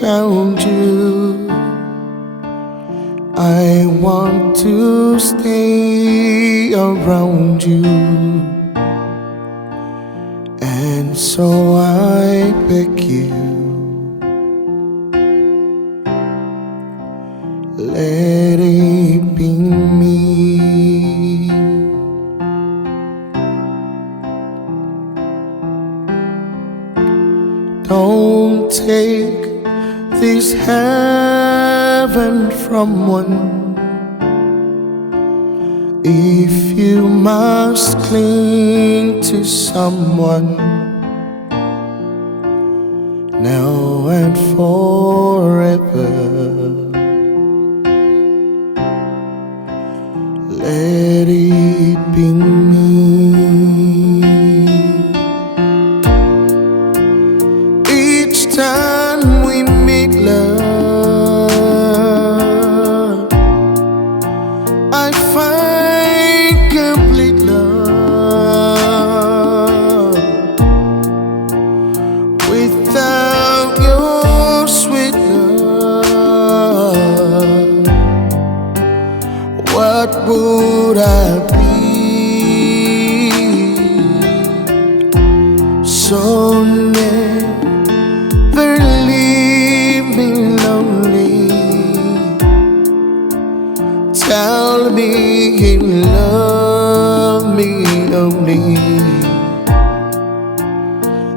found you. I want to stay around you, and so I beg you, let it be me. Don't take this heaven from one. If you must cling to someone now and forever, let it be me. Each time we meet, love, I find complete love. Without your sweet love, what would I be? So never leave me lonely. Tell me you love me only,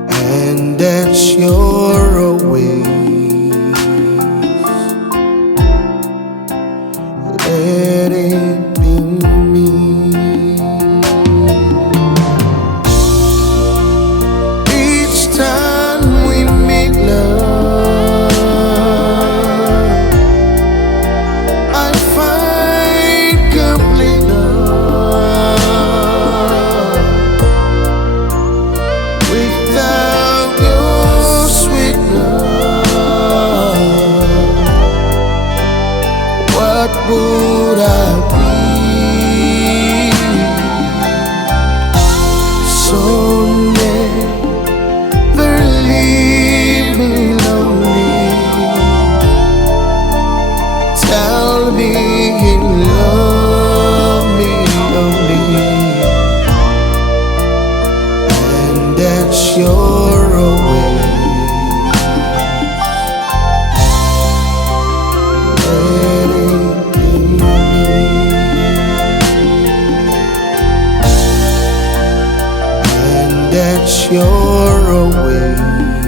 and that's your always. Let it be me. Each time we meet, love, I find complete love. Without your sweet love, what would I be? So never leave me lonely. Tell me you love me only, and that's your always. Let it be me, and that's your always.